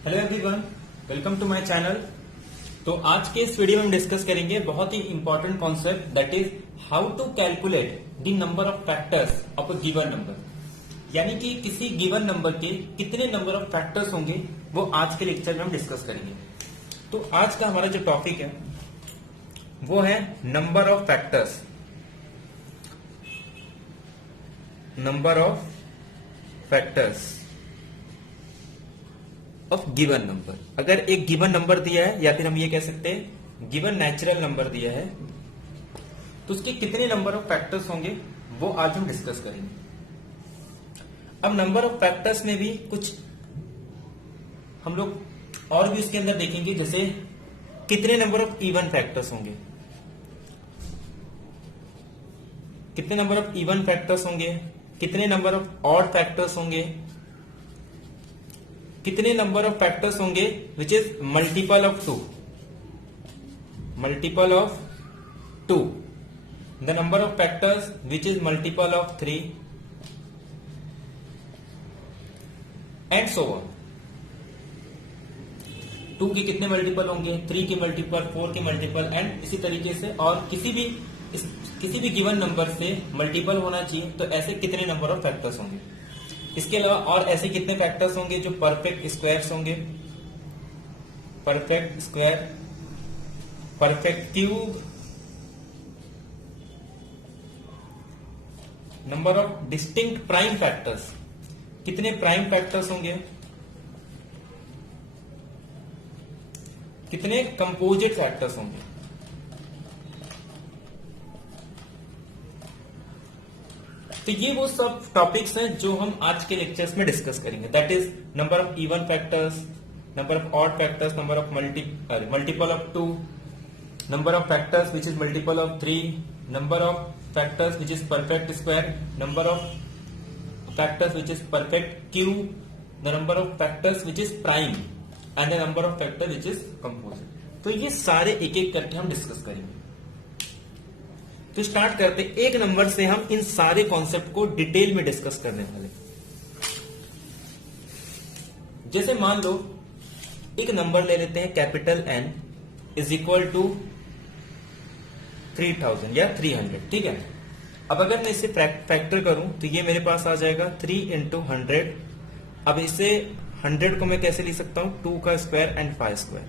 Hello everyone, welcome to my channel. तो आज के इस वीडियो में हम डिस्कस करेंगे बहुत ही important concept, that is how to calculate the number of factors of a given number. यानी कि किसी गिवन नंबर के कितने नंबर ऑफ फैक्टर्स होंगे वो आज के लेक्चर में हम डिस्कस करेंगे। तो आज का हमारा जो टॉपिक है वो है number of factors, number of factors of given number. अगर एक गिवन नंबर दिया है या फिर हम ये कह सकते हैं गिवन नेचुरल नंबर दिया है तो उसके कितने नंबर ऑफ फैक्टर्स होंगे वो आज हम डिस्कस करेंगे। अब नंबर ऑफ फैक्टर्स में भी कुछ हम लोग और भी उसके अंदर देखेंगे, जैसे कितने नंबर ऑफ इवन फैक्टर्स होंगे, कितने नंबर ऑफ इवन फैक्टर्स होंगे, कितने नंबर ऑफ ऑड फैक्टर्स होंगे, कितने नंबर ऑफ फैक्टर्स होंगे which is multiple of two, multiple of two, the number of factors which is multiple of three and so on. Two के कितने multiple होंगे, three के multiple, four के multiple and इसी तरीके से, और किसी भी गिवन नंबर से मल्टीपल होना चाहिए तो ऐसे कितने नंबर ऑफ फैक्टर्स होंगे। इसके अलावा और ऐसे कितने फैक्टर्स होंगे जो परफेक्ट स्क्वायर्स होंगे, perfect square, perfect cube, number of distinct prime factors, कितने प्राइम फैक्टर्स होंगे, कितने कंपोजिट फैक्टर्स होंगे। तो ये वो सब टॉपिक्स हैं जो हम आज के लेक्चर्स में डिस्कस करेंगे, that is number of even factors, number of odd factors, number of multiple of two, number of factors which is multiple of three, number of factors which is perfect square, number of factors which is perfect cube, the number of factors which is prime and the number of factor which is composite. तो ये सारे एक एक करके हम discuss करेंगे। तो start करते एक नंबर से, हम इन सारे कॉन्सेप्ट को डिटेल में डिस्कस करने वाले। जैसे मान लो एक नंबर ले लेते हैं, capital N is equal to 3000 या 300, ठीक है। अब अगर मैं इसे फैक्टर करूं तो ये मेरे पास आ जाएगा 3 इंटू 100। अब इसे 100 को मैं कैसे लिख सकता हूं, 2 का स्क्वायर एंड 5 स्क्वायर।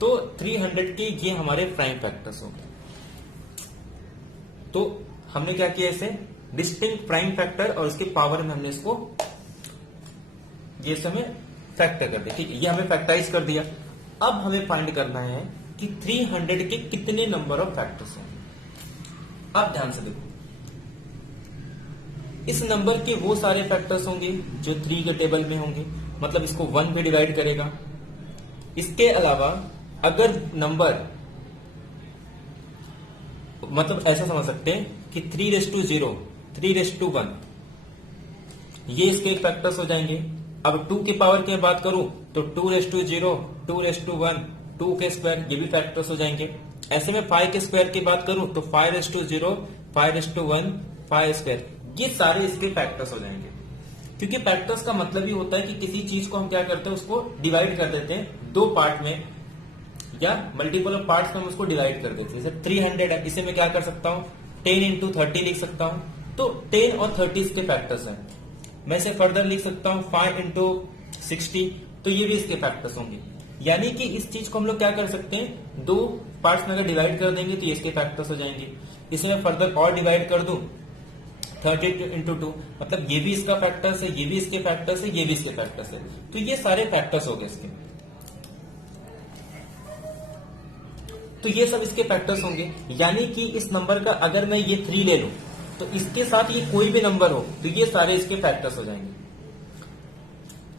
तो 300 के ये हमारे प्राइम फैक्टर्स होंगे। तो हमने क्या किया, इसे डिस्टिंक्ट प्राइम फैक्टर और उसके पावर में हमने इसको ये समय फैक्टर कर दिया, ठीक है। ये हमें फैक्टराइज कर दिया। अब हमें फाइंड करना है कि 300 के कितने नंबर ऑफ फैक्टर्स होंगे। अब ध्यान से देखो, इस नंबर के वो सारे फैक्टर्स होंगे जो 3 के टेबल में होंगे, मतलब इसको 1 पे डिवाइड करेगा। इसके अलावा अगर नंबर, मतलब ऐसा समझ सकते हैं कि 3:0, 3:1 ये इसके फैक्टर्स हो जाएंगे। अब 2 के पावर की बात करूं तो 2:0, 2:1, 2 के स्क्वायर ये भी फैक्टर्स हो जाएंगे। ऐसे में 5 के स्क्वायर की बात करूं तो 5:0, 5:1, 5 स्क्वायर, ये सारे इसके फैक्टर्स हो जाएंगे। क्योंकि फैक्टर्स का मतलब ही होता है कि किसी चीज को हम क्या करते हैं, उसको डिवाइड कर देते हैं 2 पार्ट में, या मल्टीपल ऑफ पार्ट्स में हम उसको डिवाइड कर देते हैं। जैसे 300 है, इसे मैं क्या कर सकता हूं, 10 इंटू 30 लिख सकता हूं। तो 10 और 30 इसके फैक्टर्स हैं। मैं इसे फर्दर लिख सकता हूं 5 इंटू 60, तो ये भी इसके फैक्टर्स होंगे। यानी कि इस चीज को हम लोग क्या कर सकते हैं, 2 पार्ट्स में अगर डिवाइड कर देंगे तो ये इसके फैक्टर्स हो जाएंगे। इसे मैं फर्दर और डिवाइड कर दूं 30 इंटू 2, मतलब ये भी इसका फैक्टर्स है, ये भी इसके फैक्टर्स है, ये भी इसके फैक्टर्स है। तो ये सारे फैक्टर्स हो गए इसके। तो ये सब इसके फैक्टर्स होंगे। यानी कि इस नंबर का अगर मैं ये 3 ले लूं तो इसके साथ ये कोई भी नंबर हो तो ये सारे इसके फैक्टर्स हो जाएंगे।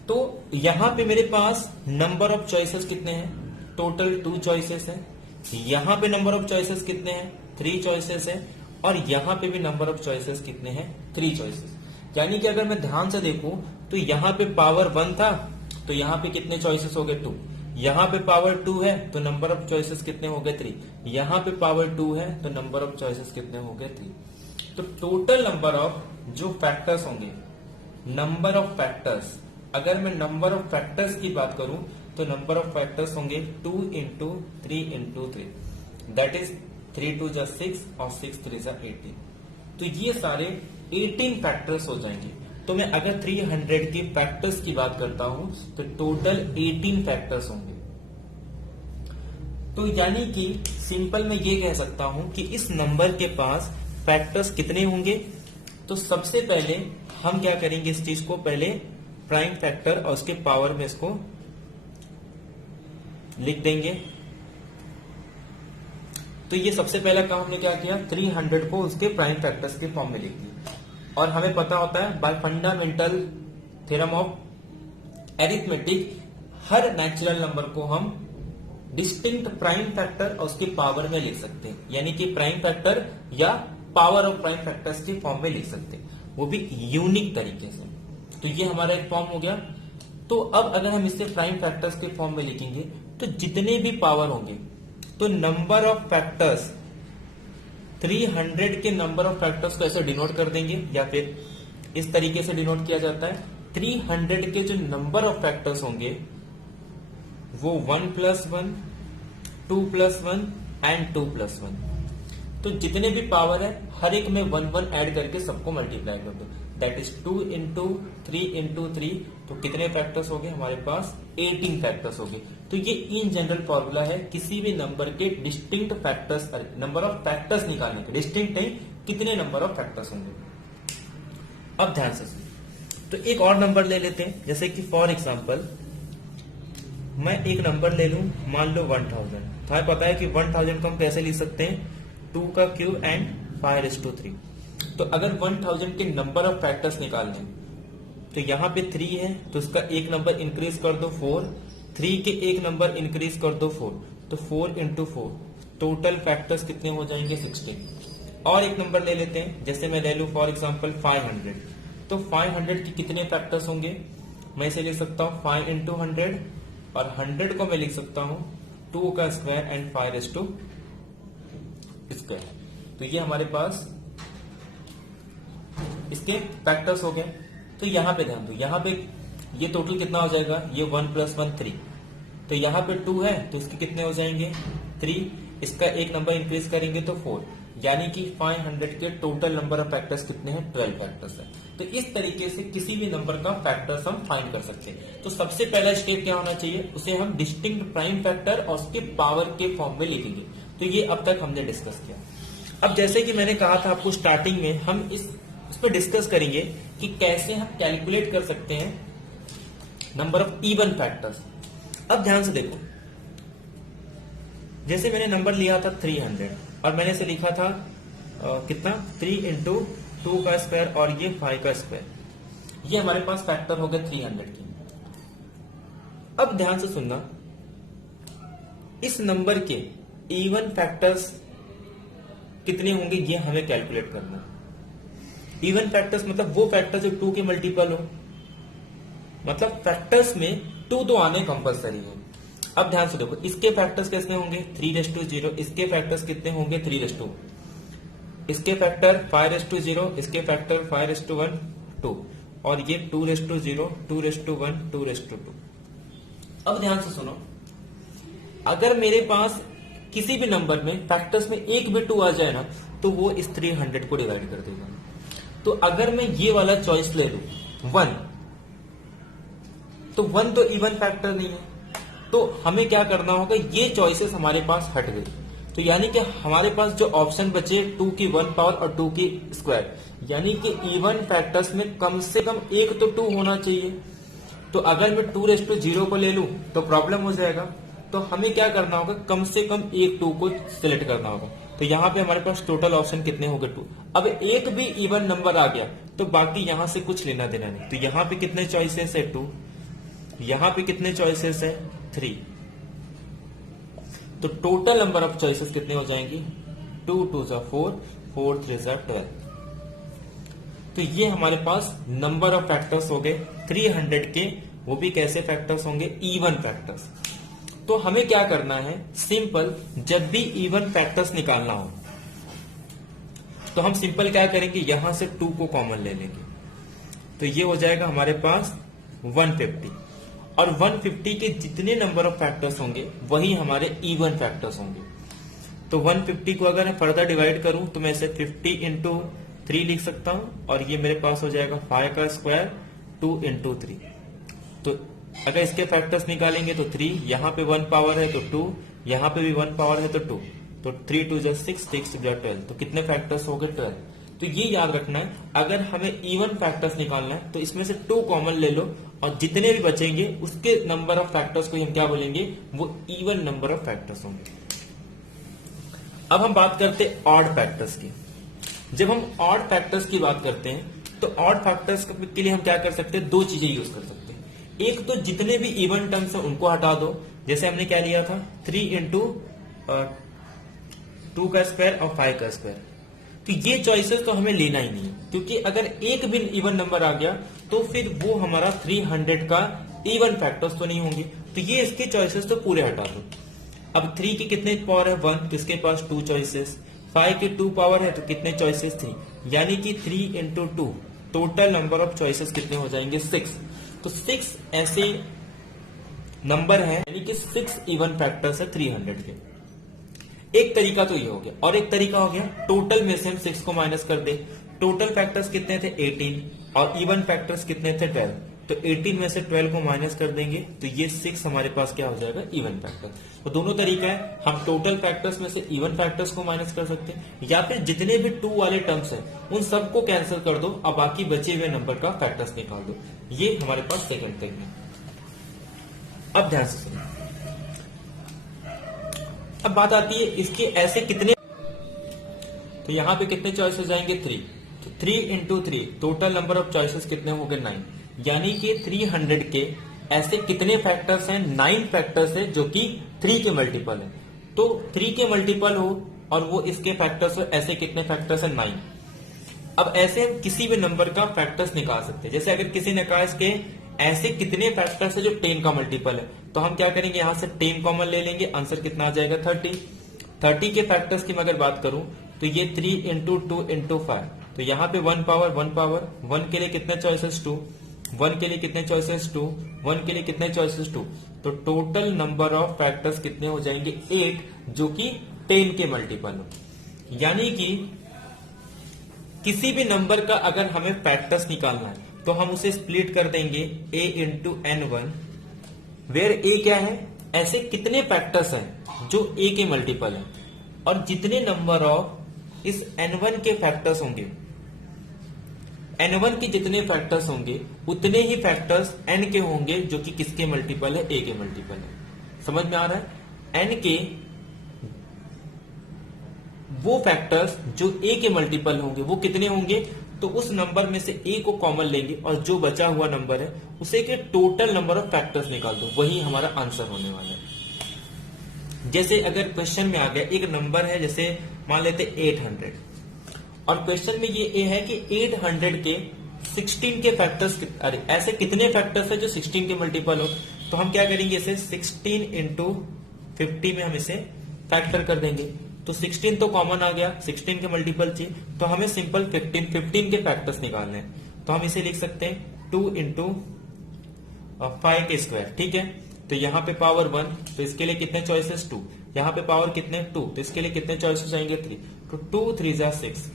तो यहां पे मेरे पास नंबर ऑफ चॉइसेस कितने हैं, टोटल 2 चॉइसेस है। यहां पे नंबर ऑफ चॉइसेस कितने हैं, 3 चॉइसेस है। और यहां पे भी नंबर ऑफ चॉइसेस कितने हैं, 3 चॉइसेस। यानी कि अगर मैं ध्यान से देखूं तो यहां पे पावर 1 था तो यहां पे कितने चॉइसेस हो गए, 2। यहां पे पावर 2 है तो नंबर ऑफ चॉइसेस कितने हो गए, 3। यहां पे पावर 2 है तो नंबर ऑफ चॉइसेस कितने हो गए, 3। तो टोटल नंबर ऑफ जो फैक्टर्स होंगे, नंबर ऑफ फैक्टर्स अगर मैं नंबर ऑफ फैक्टर्स की बात करूं तो नंबर ऑफ फैक्टर्स होंगे 2 इंटू 3 इंटू 3, दैट इज 3 2 जा 6 और 6 3 जा 18। तो ये सारे 18 फैक्टर्स हो जाएंगे। तो मैं अगर 300 के फैक्टर्स की बात करता हूं तो टोटल 18 फैक्टर्स होंगे। तो यानी कि सिंपल मैं ये कह सकता हूं कि इस नंबर के पास फैक्टर्स कितने होंगे। तो सबसे पहले हम क्या करेंगे, इस चीज को पहले प्राइम फैक्टर और उसके पावर में इसको लिख देंगे। तो ये सबसे पहला काम हमने क्या किया, 300 को उसके प्राइम फैक्टर्स के फॉर्म में लिख दिया। और हमें पता होता है bye fundamental theorem of arithmetic her natural number को हम डिस्टिंक्ट प्राइम फैक्टर और उसके पावर में लिख सकते हैं, यानी कि प्राइम फैक्टर या पावर ऑफ प्राइम फैक्टर्स के फॉर्म में लिख सकते हैं, वो भी यूनिक तरीके से। तो ये हमारा एक फॉर्म हो गया। तो अब अगर हम इसे प्राइम फैक्टर्स के फॉर्म में लिखेंगे तो जितने भी पावर होंगे, तो नंबर ऑफ फैक्टर्स 300 के नंबर ऑफ फैक्टर्स को ऐसे डिनोट कर देंगे, या फिर इस तरीके से डिनोट किया जाता है। 300 के जो नंबर ऑफ फैक्टर्स होंगे वो 1 + 1, 2 + 1 एंड 2 + 1। तो जितने भी पावर है हर एक में 1 1 ऐड करके सबको मल्टीप्लाई कर दो, दैट इज 2 इंटू 3 इंटू 3। तो कितने फैक्टर्स हो गए हमारे पास, 18 फैक्टर्स हो गए। तो ये इन जनरल फॉर्मूला है किसी भी नंबर के distinct factors, number of factors निकालने के। डिस्टिंक्ट नहीं, कितने नंबर ऑफ फैक्टर्स होंगे। अब ध्यान से सुनिए, तो एक और नंबर ले लेते हैं, जैसे कि फॉर एग्जाम्पल मैं एक नंबर ले लूं, मान लो 1000। तो हमें पता है कि 1000 को हम कैसे लिख सकते हैं, 2 का क्यूब एंड 5/3। तो अगर 1000 के नंबर ऑफ फैक्टर्स निकालने, तो यहां पे 3 है तो उसका एक नंबर इंक्रीज कर दो 4, 3 के एक नंबर इंक्रीज कर दो 4, तो 4 इंटू 4, टोटल फैक्टर्स कितने हो जाएंगे 16। और एक नंबर ले लेते हैं, जैसे मैं ले लूं फॉर एग्जाम्पल 500। तो 500 के कितने फैक्टर्स होंगे, मैं इसे लिख सकता हूं 5 इंटू 100, और 100 को मैं लिख सकता हूं 2 का स्क्वायर एंड 5/2। तो ये हमारे पास इसके फैक्टर्स हो गए। तो यहां पे ध्यान दो, यहां पे ये टोटल कितना हो जाएगा, ये 1 + 1 3। तो यहां पे 2 है तो इसके कितने हो जाएंगे 3, इसका एक नंबर इंक्रीज करेंगे तो 4, यानी कि 500 के टोटल नंबर ऑफ फैक्टर्स कितने हैं, 12 फैक्टर्स है। तो इस तरीके से किसी भी नंबर का फैक्टर्स हम फाइंड कर सकते हैं। तो सबसे पहला स्टेप क्या होना चाहिए, उसे हम डिस्टिंक्ट प्राइम फैक्टर और उसके पावर के फॉर्म में लिखेंगे। तो ये अब तक हमने डिस्कस किया। अब जैसे कि मैंने कहा था आपको स्टार्टिंग में, हम इस पर डिस्कस करेंगे कि कैसे हम कैलकुलेट कर सकते हैं नंबर ऑफ इवन फैक्टर्स। अब ध्यान से देखो, जैसे मैंने नंबर लिया था 300 और मैंने इसे लिखा था कितना 3 इंटू 2 का स्क्वायर और ये 5 का स्क्वायर, ये हमारे पास फैक्टर हो गए 300 की। अब ध्यान से सुनना, इस नंबर के इवन फैक्टर्स कितने होंगे ये हमें कैलकुलेट करना। इवन फैक्टर्स मतलब वो फैक्टर जो 2 के मल्टीपल हो, मतलब फैक्टर्स में 2 तो आने कंपलसरी है। अब ध्यान से देखो, इसके फैक्टर्स कितने होंगे 3/0, इसके फैक्टर्स कितने होंगे 3/1, इसके फैक्टर 5/0, इसके फैक्टर 5/1 2, और ये 2/0 2/1 2/2। अब ध्यान से सुनो, अगर मेरे पास किसी भी नंबर में फैक्टर्स में एक भी 2 आ जाए ना, तो वो इस 300 को डिवाइड कर देगा। तो अगर मैं ये वाला चॉइस ले लूं 1, तो 1 तो इवन फैक्टर नहीं है, तो हमें क्या करना होगा, ये चॉइसेस हमारे पास हट गई। तो यानी कि हमारे पास जो ऑप्शन बचे 2 की 1 पावर और 2 की स्क्वायर, यानी कि इवन फैक्टर्स में कम से कम एक तो 2 होना चाहिए। तो अगर मैं 2/0 को ले लूं तो प्रॉब्लम हो जाएगा। तो हमें क्या करना होगा, कम से कम एक 2 को सिलेक्ट करना होगा। तो यहां पे हमारे पास टोटल ऑप्शन कितने हो गए 2। अब एक भी इवन नंबर आ गया तो बाकी यहां से कुछ लेना देना नहीं। तो यहां पे कितने चॉइसेस है 2, यहां पे कितने चॉइसेस है 3। तो टोटल नंबर ऑफ चॉइसेस कितने हो जाएंगी 2 2 जा 4, 4 3 जा 12। तो ये हमारे पास नंबर ऑफ फैक्टर्स हो गए 300 के, वो भी कैसे फैक्टर्स होंगे, इवन फैक्टर्स। तो हमें क्या करना है, सिंपल, जब भी इवन फैक्टर्स निकालना हो तो हम सिंपल क्या करेंगे, यहां से 2 को कॉमन ले लेंगे। तो ये हो जाएगा हमारे पास 150, और 150 के जितने नंबर ऑफ फैक्टर्स होंगे वही हमारे इवन फैक्टर्स होंगे। तो 150 को अगर मैं फर्दर डिवाइड करूं तो मैं इसे 50 इंटू 3 लिख सकता हूं, और ये मेरे पास हो जाएगा 5 का स्क्वायर 2 इंटू 3। तो अगर इसके फैक्टर्स निकालेंगे तो 3, यहां पे 1 पावर है तो 2, यहां पे भी 1 पावर है तो 2, तो 3 2 जा 6, 6 जा 12, तो कितने फैक्टर्स हो गए 12। तो ये याद रखना है, अगर हमें इवन फैक्टर्स निकालना है तो इसमें से 2 कॉमन ले लो, और जितने भी बचेंगे उसके नंबर ऑफ फैक्टर्स को हम क्या बोलेंगे, वो इवन नंबर ऑफ फैक्टर्स होंगे। अब हम बात करते हैं ऑड फैक्टर्स की। जब हम ऑड फैक्टर्स की बात करते हैं तो ऑड फैक्टर्स के लिए हम क्या कर सकते हैं, 2 चीजें यूज कर सकते हैं। एक तो जितने भी इवन टर्म्स हैं उनको हटा दो, जैसे हमने क्या लिया था 3 इंटू 2 का स्क्वायर और 5 का स्क्वायर। तो ये चॉइसेस तो हमें लेना ही नहीं, क्योंकि अगर एक भी इवन नंबर आ गया तो फिर वो हमारा 300 का इवन फैक्टर्स तो नहीं होंगे, तो ये इसके चॉइसेस तो पूरे हटा दो। अब 3 की कितने पावर है 1, तो इसके पास 2 चॉइसेस, 5 की 2 पावर है तो कितने चॉइसेस 3, यानी कि 3 into 2, total number of choices कितने हो जाएंगे 6। तो 6 ऐसे नंबर है, यानी कि 6 इवन फैक्टर्स है 300 के। एक तरीका तो ये हो गया, और एक तरीका हो गया टोटल में से हम 6 को माइनस कर दे। टोटल फैक्टर्स कितने थे 18, और इवन फैक्टर्स कितने थे 12, तो 18 में से 12 को माइनस कर देंगे तो ये 6 हमारे पास क्या हो जाएगा, इवन फैक्टर। तो दोनों तरीका है, हम टोटल फैक्टर्स में से इवन फैक्टर्स को माइनस कर सकते हैं, या फिर जितने भी 2 वाले टर्म्स हैं उन सबको कैंसिल कर दो और बाकी बचे हुए नंबर का फैक्टर्स निकाल दो। ये हमारे पास सेकंड टेक्निक। अब ध्यान से सुनिए, अब बात आती है इसके ऐसे कितने, तो यहां पे कितने चॉइस हो जाएंगे 3, तो 3 into 3, total number of choices कितने हो गए 9, यानी कि 300 के ऐसे कितने फैक्टर्स हैं, 9 फैक्टर्स है जो कि 3 के मल्टीपल है। तो 3 के मल्टीपल हो और वो इसके फैक्टर्स हो, ऐसे कितने फैक्टर्स है 9। अब ऐसे हम किसी भी नंबर का फैक्टर्स निकाल सकते हैं, जैसे अगर किसी ने कहा इसके ऐसे कितने फैक्टर्स है जो 10 का मल्टीपल है, तो हम क्या करेंगे यहां से 10 कॉमन ले लेंगे, आंसर कितना आ जाएगा 30। 30 के फैक्टर्स की मैं अगर बात करूं तो ये 3 इंटू 2 इंटू 5, तो यहां पे 1 पावर 1 के लिए कितने चॉइसेस 2, 1 के लिए कितने चॉइसेस 2, 1 के लिए कितने चॉइसेस 2, तो टोटल नंबर ऑफ फैक्टर्स कितने हो जाएंगे 8, जो कि 10 के मल्टीपल हो। यानी कि किसी भी नंबर का अगर हमें फैक्टर्स निकालना है तो हम उसे स्प्लिट कर देंगे a into n1, where a क्या है, ऐसे कितने फैक्टर्स हैं जो a के मल्टीपल है, और जितने नंबर ऑफ इस n1 के फैक्टर्स होंगे, n1 के जितने फैक्टर्स होंगे उतने ही फैक्टर्स n के होंगे जो कि किसके मल्टीपल है, a के मल्टीपल है। समझ में आ रहा है, n के वो फैक्टर्स जो a के मल्टीपल होंगे वो कितने होंगे, तो उस नंबर में से a को कॉमन लेंगे और जो बचा हुआ नंबर है उसे के टोटल नंबर ऑफ फैक्टर्स निकाल दो, वही हमारा आंसर होने वाला है। जैसे अगर क्वेश्चन में आ गया एक नंबर है, जैसे मान लेते 800, और क्वेश्चन में ये है कि 800 के 16 के फैक्टर्स, अरे ऐसे कितने फैक्टर्स है जो 16 के मल्टीपल हो, तो हम क्या करेंगे इसे 16 इंटू 50 में हम इसे फैक्टर कर देंगे, तो 16 तो कॉमन आ गया, 16 के मल्टीपल चाहिए, तो हमें सिंपल 15 के फैक्टर्स निकालने हैं, तो हम इसे लिख सकते हैं 2 इंटू 5 के स्क्वायर, ठीक है। तो यहाँ पे पावर 1, तो इसके लिए कितने चॉइसेस 2, यहाँ पे पावर कितने 2, तो इसके लिए कितने चॉइसेस आएंगे 3, तो 2 3 जा 6,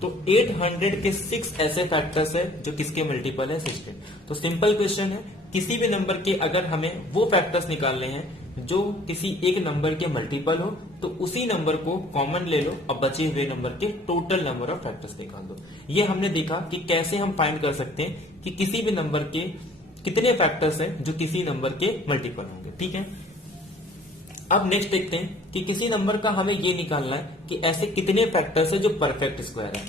तो 800 के 6 ऐसे फैक्टर्स है जो किसके मल्टीपल है 16। तो सिंपल क्वेश्चन है, किसी भी नंबर के अगर हमें वो फैक्टर्स निकालने हैं जो किसी एक नंबर के मल्टीपल हो, तो उसी नंबर को कॉमन ले लो और बचे हुए नंबर के टोटल नंबर ऑफ फैक्टर्स निकाल दो। ये हमने देखा कि कैसे हम फाइंड कर सकते हैं कि किसी भी नंबर के कितने फैक्टर्स हैं जो किसी नंबर के मल्टीपल होंगे, ठीक है। अब नेक्स्ट देखते हैं कि किसी नंबर का हमें ये निकालना है कि ऐसे कितने फैक्टर्स है जो परफेक्ट स्क्वायर है।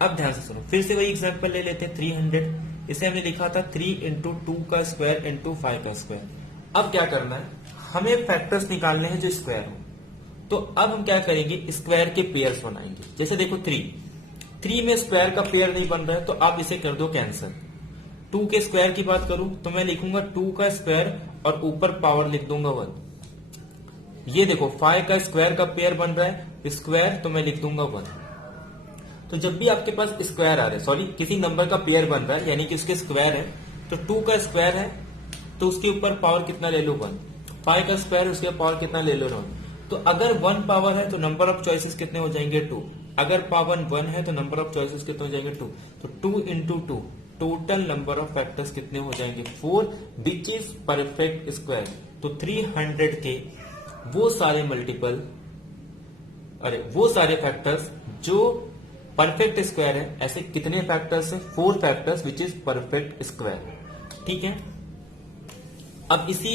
अब ध्यान से सुनो, फिर से वही एग्जांपल ले लेते हैं 300, इसे हमने लिखा था 3 इंटू 2 का स्क्वायर इंटू 5 का स्क्वायर। अब क्या करना है, हमें फैक्टर्स निकालने हैं जो स्क्वायर हो, तो अब हम क्या करेंगे स्क्वायर के पेयर्स बनाएंगे। जैसे देखो 3 में स्क्वायर का पेयर नहीं बन रहा है तो आप इसे कर दो कैंसिल। 2 के स्क्वायर की बात करूं तो मैं लिखूंगा 2 का स्क्वायर और ऊपर पावर लिख दूंगा 1। ये देखो 5 का स्क्वायर का पेयर बन रहा है स्क्वायर, तो मैं लिख दूंगा 1। तो जब भी आपके पास स्क्वायर आ रहा है, सॉरी किसी नंबर का पेयर बन रहा है यानी कि उसके स्क्वायर है, तो 2 का स्क्वायर है तो उसके ऊपर पावर कितना ले लो 1, 5 का स्क्वायर उसके पावर कितना ले लो 1। तो अगर 1 पावर है तो नंबर ऑफ चॉइसेस कितने हो जाएंगे 2, अगर पावर 1 है तो नंबर ऑफ चॉइसेस कितने हो जाएंगे 2। तो 2 into 2 total number of factors कितने हो जाएंगे 4, विच इज परफेक्ट स्क्वायर। तो 300 के वो सारे मल्टीपल, वो सारे फैक्टर्स जो परफेक्ट स्क्वायर है, ऐसे कितने फैक्टर्स है 4 factors which is perfect square. ठीक है, अब इसी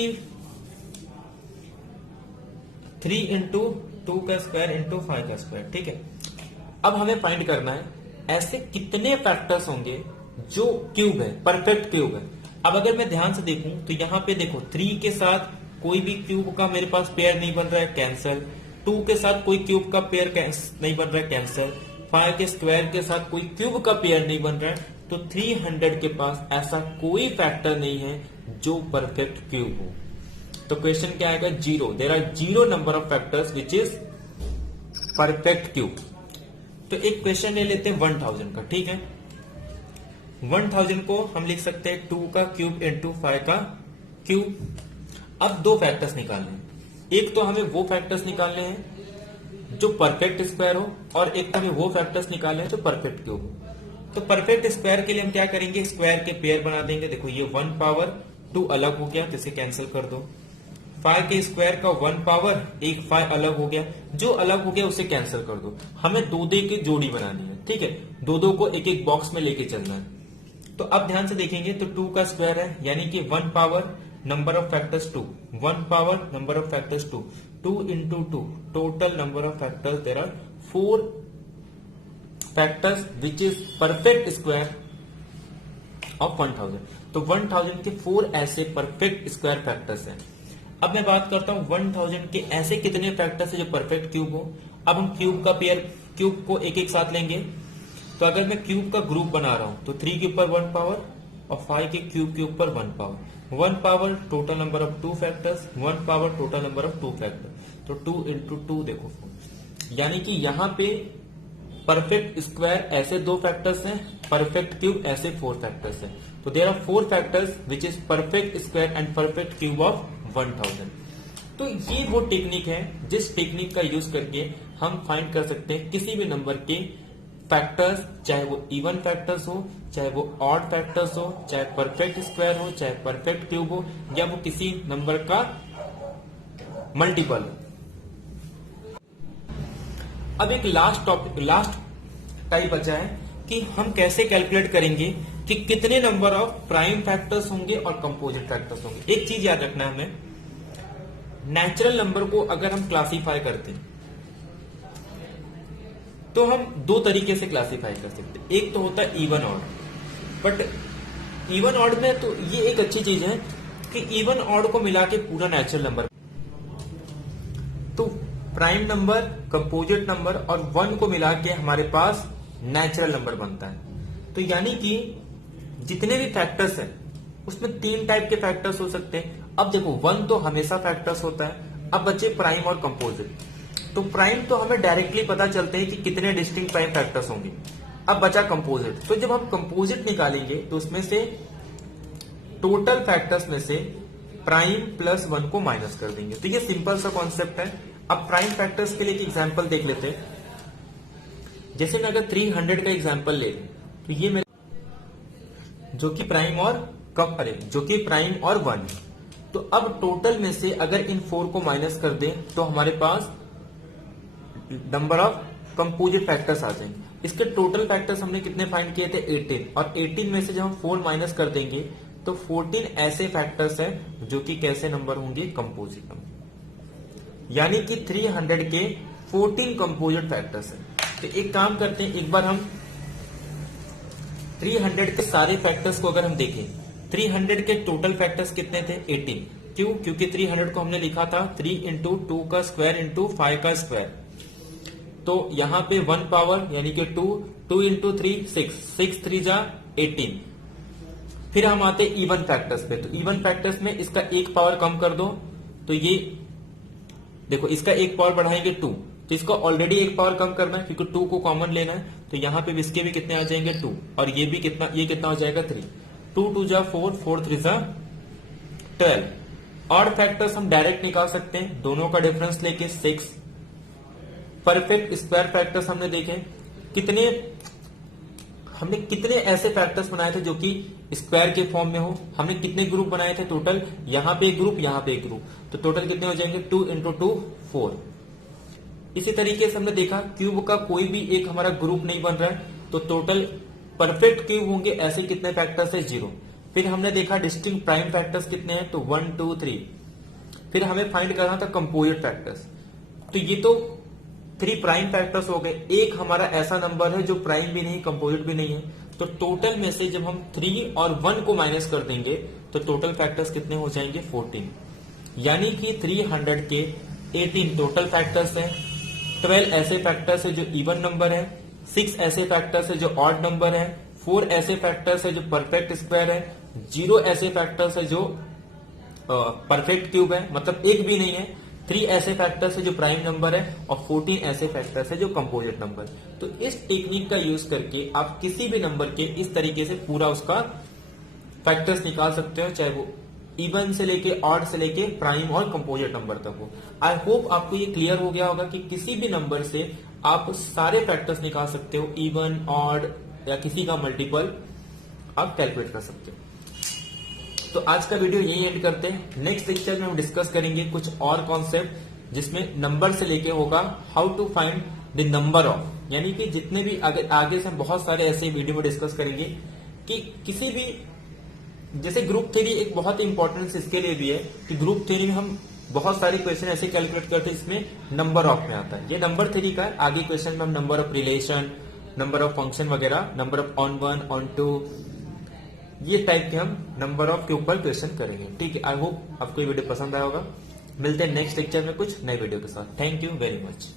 3 इंटू 2 का स्क्वायर इंटू 5 का स्क्वायर। ठीक है, अब हमें फाइंड करना है ऐसे कितने फैक्टर्स होंगे जो क्यूब है, परफेक्ट क्यूब है। अब अगर मैं ध्यान से देखूं तो यहां पे देखो 3 के साथ कोई भी क्यूब का मेरे पास पेयर नहीं बन रहा है, कैंसल। 2 के साथ कोई क्यूब का पेयर नहीं बन रहा है, कैंसल। 5 के स्क्वायर के साथ कोई क्यूब का पेयर नहीं बन रहा है। तो 300 के पास ऐसा कोई फैक्टर नहीं है जो परफेक्ट क्यूब हो। तो क्वेश्चन क्या आएगा 0, there are 0 number of factors which is perfect cube. तो एक क्वेश्चन ले लेते हैं 1000 का। ठीक है, 1000 को हम लिख सकते हैं 2 का क्यूब इंटू 5 का क्यूब। अब 2 फैक्टर्स निकालने हैं, एक तो हमें वो फैक्टर्स निकालने हैं जो परफेक्ट स्क्वायर हो और एक हमें वो फैक्टर्स निकालने हैं जो परफेक्ट क्यूब हो। तो परफेक्ट स्क्वायर के लिए हम क्या करेंगे, स्क्वायर के पेयर बना देंगे। देखो ये 1 पावर 2 अलग हो गया तो इसे कैंसिल कर दो। 5 के स्क्वायर का 1 पावर एक 5 अलग हो गया, जो अलग हो गया उसे कैंसिल कर दो। हमें 2 की जोड़ी बनानी है। ठीक है, 2 को एक एक बॉक्स में लेके चलना है। तो अब ध्यान से देखेंगे तो 2 का स्क्वायर है यानी कि 1 power number of factors 2, 1 power number of factors 2, 2 into 2 total number of factors there are 4 factors which is perfect square of 1000। तो 1000 के 4 ऐसे परफेक्ट स्क्वायर फैक्टर्स हैं। अब मैं बात करता हूं 1000 के ऐसे कितने फैक्टर्स है जो परफेक्ट क्यूब हो। अब हम क्यूब का पेयर, क्यूब को एक एक साथ लेंगे। तो अगर मैं क्यूब का ग्रुप बना रहा हूं तो 3 के ऊपर 1 पावर और 5 के क्यूब के ऊपर 1 power, 1 power total number of 2 factors, 1 power total number of 2 factor. तो 2 इंटू 2 देखो, यानी कि यहां पे परफेक्ट स्क्वायर ऐसे 2 फैक्टर्स हैं, परफेक्ट क्यूब ऐसे 4 फैक्टर्स हैं। तो there are 4 factors which is perfect square and perfect cube of 1000। तो ये वो टेक्निक है जिस टेक्निक का यूज करके हम फाइंड कर सकते हैं किसी भी नंबर के फैक्टर्स, चाहे वो इवन फैक्टर्स हो, चाहे वो ऑड फैक्टर्स हो, चाहे परफेक्ट स्क्वायर हो, चाहे परफेक्ट क्यूब हो, या वो किसी नंबर का मल्टीपल हो। अब एक लास्ट टाइप बचा है कि हम कैसे कैलकुलेट करेंगे कि कितने नंबर ऑफ प्राइम फैक्टर्स होंगे और कंपोजिट फैक्टर्स होंगे। एक चीज याद रखना है हमें, नेचुरल नंबर को अगर हम क्लासीफाई करते हैं तो हम 2 तरीके से क्लासीफाई कर सकते हैं। एक तो होता है even odd, but even odd में तो ये एक अच्छी चीज है कि इवन ऑड को मिला के पूरा नेचुरल नंबर, तो प्राइम नंबर, कंपोजिट नंबर और 1 को मिला के हमारे पास नेचुरल नंबर बनता है। तो यानी कि जितने भी फैक्टर्स हैं उसमें 3 टाइप के फैक्टर्स हो सकते हैं। अब देखो 1 तो हमेशा फैक्टर्स होता है। अब बचे प्राइम और कंपोजिट। तो प्राइम तो हमें डायरेक्टली पता चलते हैं कि कितने डिस्टिंक्ट प्राइम फैक्टर्स होंगे। अब बचा कंपोजिट। तो जब हम कंपोजिट निकालेंगे तो उसमें से टोटल फैक्टर्स में से प्राइम प्लस 1 को माइनस कर देंगे। तो ये सिंपल सा कॉन्सेप्ट है। अब प्राइम फैक्टर्स के लिए एक एग्जांपल देख लेते हैं। जैसे मैं अगर 300 का एग्जांपल ले लूं तो ये मेरे जो कि प्राइम और 1। तो अब टोटल में से अगर इन 4 को माइनस कर दें तो हमारे पास नंबर ऑफ कंपोजिट फैक्टर्स आ जाएंगे। इसके टोटल फैक्टर्स हमने कितने फाइंड किए थे 18, और 18 में से जब हम 4 माइनस कर देंगे तो 14 ऐसे फैक्टर्स हैं जो कि कैसे नंबर होंगे, कंपोजिट नंबर। यानी कि 300 के 14 कंपोजिट फैक्टर्स हैं। तो एक काम करते हैं, एक बार हम 300 के सारे फैक्टर्स को अगर हम देखें, 300 के टोटल फैक्टर्स कितने थे 18। क्यों? क्योंकि 300 को हमने लिखा था 3 इंटू 2 का स्क्वायर इंटू 5 का स्क्वायर। तो यहां पे 1 पावर यानी कि 2 इंटू 3 6, 6 3 जा 18। फिर हम आते इवन फैक्टर्स पे। तो इवन फैक्टर्स में इसका 1 पावर कम कर दो तो ये देखो, इसका 1 पावर बढ़ाएंगे 2, तो इसको ऑलरेडी 1 पावर कम करना है क्योंकि 2 को कॉमन लेना है। तो यहां पे इसके भी कितने आ जाएंगे 2, और ये भी कितना हो जाएगा 3। 2 2 जा 4, 4 3 जा 12। ऑड फैक्टर्स हम डायरेक्ट निकाल सकते हैं, दोनों का डिफरेंस लेके 6। परफेक्ट स्क्वायर फैक्टर्स हमने देखे, हमने कितने ऐसे फैक्टर्स बनाए थे जो कि स्क्वायर के फॉर्म में हो, हमने कितने ग्रुप बनाए थे टोटल, यहां पे एक ग्रुप, यहां पे एक ग्रुप, तो टोटल कितने हो जाएंगे 2 × 2 4। इसी तरीके से हमने देखा क्यूब का कोई भी एक हमारा ग्रुप नहीं बन रहा है, तो टोटल परफेक्ट क्यूब होंगे ऐसे कितने फैक्टर्स है 0। फिर हमने देखा डिस्टिंक्ट प्राइम फैक्टर्स कितने हैं, तो 1 2 3। फिर हमें फाइंड करना था कंपोजिट फैक्टर्स, तो ये तो 3 प्राइम फैक्टर्स हो गए। एक हमारा ऐसा नंबर है जो प्राइम भी नहीं कंपोजिट भी नहीं है, तो टोटल में से जब हम 3 और 1 को माइनस कर देंगे तो टोटल फैक्टर्स कितने हो जाएंगे 14। यानी कि 300 के 18 टोटल फैक्टर्स हैं, 12 ऐसे फैक्टर्स है जो इवन नंबर है, 6 ऐसे फैक्टर्स है जो ऑड नंबर है, 4 ऐसे फैक्टर्स है जो परफेक्ट स्क्वायर है, 0 ऐसे फैक्टर्स है जो परफेक्ट क्यूब है, मतलब एक भी नहीं है, 3 ऐसे फैक्टर्स है जो प्राइम नंबर है, और 14 ऐसे फैक्टर्स है जो कंपोजिट नंबर। तो इस टेक्निक का यूज करके आप किसी भी नंबर के इस तरीके से पूरा उसका फैक्टर्स निकाल सकते हो, चाहे वो इवन से लेके ऑड से लेके प्राइम और कंपोजिट नंबर तक हो। आई होप आपको ये क्लियर हो गया होगा कि किसी भी नंबर से आप सारे फैक्टर्स निकाल सकते हो, इवन ऑड या किसी का मल्टीपल आप कैलकुलेट कर सकते हो। तो आज का वीडियो यही एंड करते हैं। नेक्स्ट लेक्चर में हम डिस्कस करेंगे कुछ और कॉन्सेप्ट जिसमें नंबर से लेके होगा how to find the number of, यानी कि जितने भी आगे से हम बहुत सारे ऐसे वीडियो में डिस्कस करेंगे कि किसी भी, जैसे ग्रुप थ्योरी एक बहुत इंपॉर्टेंस इसके लिए भी है कि ग्रुप थ्योरी में हम बहुत सारे क्वेश्चन ऐसे कैलकुलेट करते हैं जिसमें नंबर ऑफ में आता है। ये नंबर थ्योरी का है, आगे क्वेश्चन में हम number of relation, number of function वगैरह, नंबर ऑफ ऑन 1 ऑन 2, ये टाइप के हम नंबर ऑफ के ऊपर क्वेश्चन करेंगे। ठीक है, आई होप आपको ये वीडियो पसंद आया होगा। मिलते हैं नेक्स्ट लेक्चर में कुछ नए वीडियो के साथ। Thank you very much.